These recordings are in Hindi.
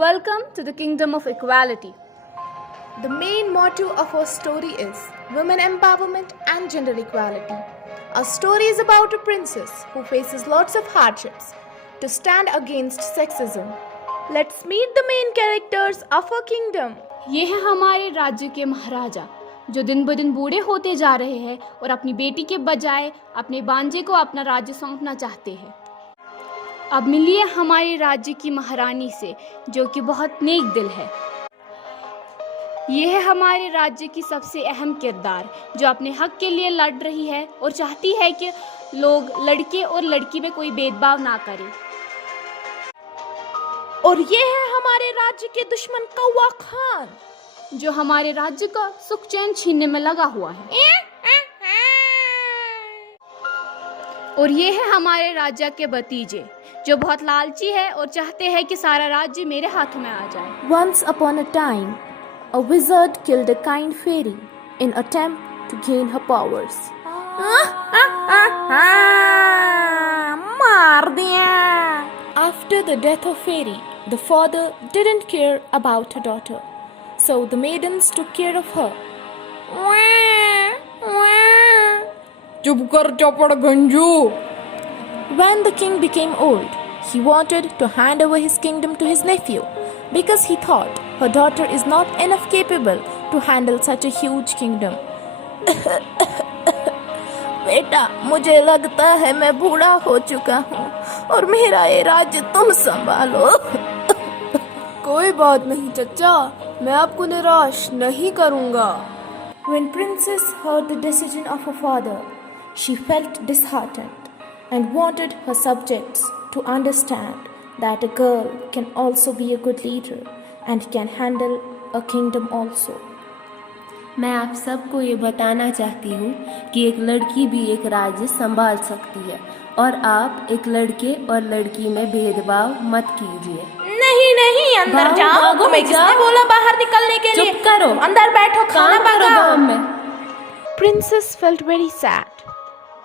Welcome to the Kingdom of Equality. The main motto of our story is women empowerment and gender equality. Our story is about a princess who faces lots of hardships to stand against sexism. Let's meet the main characters of our kingdom. ये है हमारे राज्य के महाराजा जो दिन ब दिन बूढ़े होते जा रहे हैं और अपनी बेटी के बजाय अपने बांजे को अपना राज्य सौंपना चाहते हैं। अब मिलिए हमारे राज्य की महारानी से जो कि बहुत नेक दिल है। ये है हमारे राज्य की सबसे अहम किरदार जो अपने हक के लिए लड़ रही है और चाहती है कि लोग लड़के और लड़की में कोई भेदभाव ना करें। और ये है हमारे राज्य के दुश्मन कौवा खान जो हमारे राज्य का सुख चैन छीनने में लगा हुआ है। और ये है हमारे राजा के भतीजे जो बहुत लालची है और चाहते हैं कि सारा राज्य मेरे हाथों में आ जाए। Once upon a time, a wizard killed a kind fairy in attempt to gain her powers. मार दिया। After the death of fairy, the father didn't care about her daughter, so the maidens took care of her. चुप कर चौपड़ Ganju. When the king became old, he wanted to hand over his kingdom to his nephew because he thought her daughter is not enough capable to handle such a huge kingdom. बेटा, मुझे लगता है मैं बूढ़ा हो चुका हूँ और मेरा ये राज्य तुम संभालो। कोई बात नहीं चचा, मैं आपको निराश नहीं करूँगा। When Princess heard the decision of her father, she felt disheartened and wanted her subjects to understand that a girl can also be a good leader and can handle a kingdom also. मैं आप सबको ये बताना चाहती हूँ कि एक लड़की भी एक राज्य संभाल सकती है और आप एक लड़के और लड़की में भेदभाव मत कीजिए। नहीं नहीं, अंदर जाओ। तुम्हें किसने बोला बाहर निकलने के लिए? चुप करो, अंदर बैठो, खाना पकाओ। में Princess felt very sad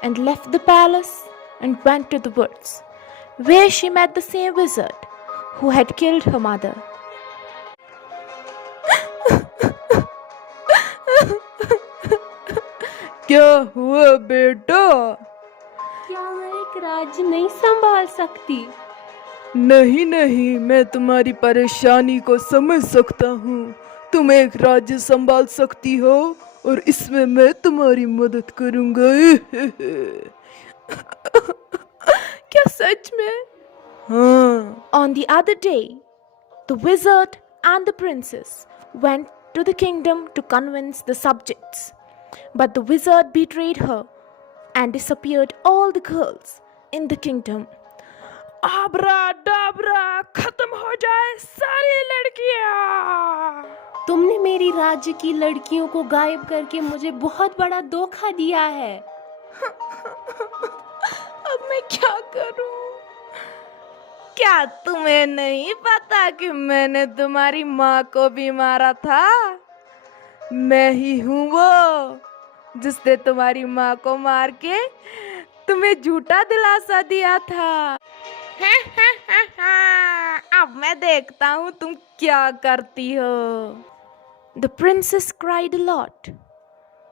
and left the palace and went to the woods, where she met the same wizard who had killed her mother. क्या हुआ बेटा? क्या मैं एक राज्य नहीं संभाल सकती? नहीं नहीं, मैं तुम्हारी परेशानी को समझ सकता हूँ। तुम एक राज्य संभाल सकती हो और इसमें मैं तुम्हारी मदद करूँगा। क्या सच में? हाँ। On the other day, the wizard and the princess went to the kingdom to convince the subjects. But the wizard betrayed her and disappeared all the girls in the kingdom. Abra-dabra, खत्म हो जाए सारी लड़कियाँ। तुमने मेरी राज्य की लड़कियों को गायब करके मुझे बहुत बड़ा धोखा दिया है। अब मैं क्या करूं? क्या तुम्हें नहीं पता कि मैंने तुम्हारी माँ को भी मारा था? मैं ही हूँ वो जिसने तुम्हारी माँ को मार के तुम्हें झूठा दिलासा दिया था। अब मैं देखता हूँ तुम क्या करती हो। The princess cried a lot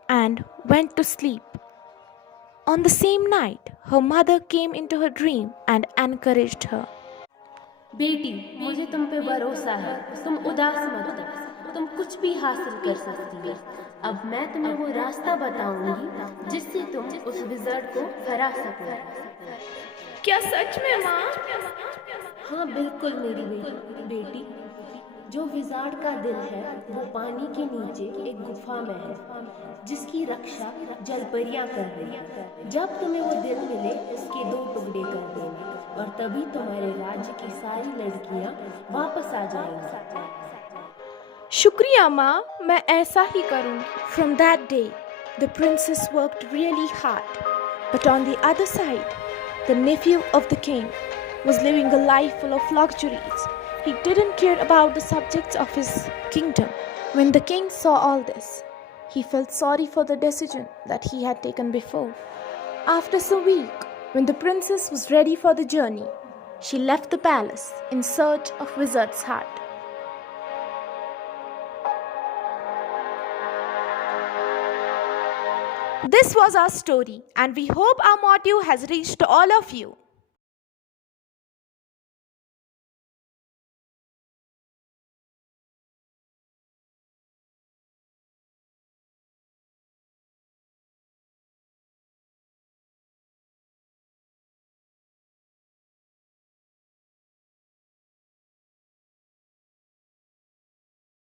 and went to sleep. On the same night, her mother came into her dream and encouraged her. बेटी, मुझे तुम पे भरोसा है, तुम उदास मत हो, तुम कुछ भी हासिल कर सकती हो। अब मैं तुम्हें वो रास्ता बताऊंगी जिससे तुम उस विज़र्ड को हरा सको। क्या सच में माँ? हाँ बिल्कुल मेरी बेटी। जो विज़ार्ड का दिल है वो पानी के नीचे एक गुफा में है जिसकी रक्षा जलपरियां कर रही है। जब तुम्हें वो दिल मिले उसके 2 टुकड़े कर देना और तभी तुम्हारे राज्य की सारी लड़कियां वापस आ जाएंगी। शुक्रिया माँ, मैं ऐसा ही करूँगी। From that day, the princess worked really hard. But on the other side, the nephew of the king was living a life full of luxuries. He didn't care about the subjects of his kingdom. When the king saw all this, he felt sorry for the decision that he had taken before. After some week, when the princess was ready for the journey, she left the palace in search of Wizard's heart. This was our story, and we hope our motive has reached all of you.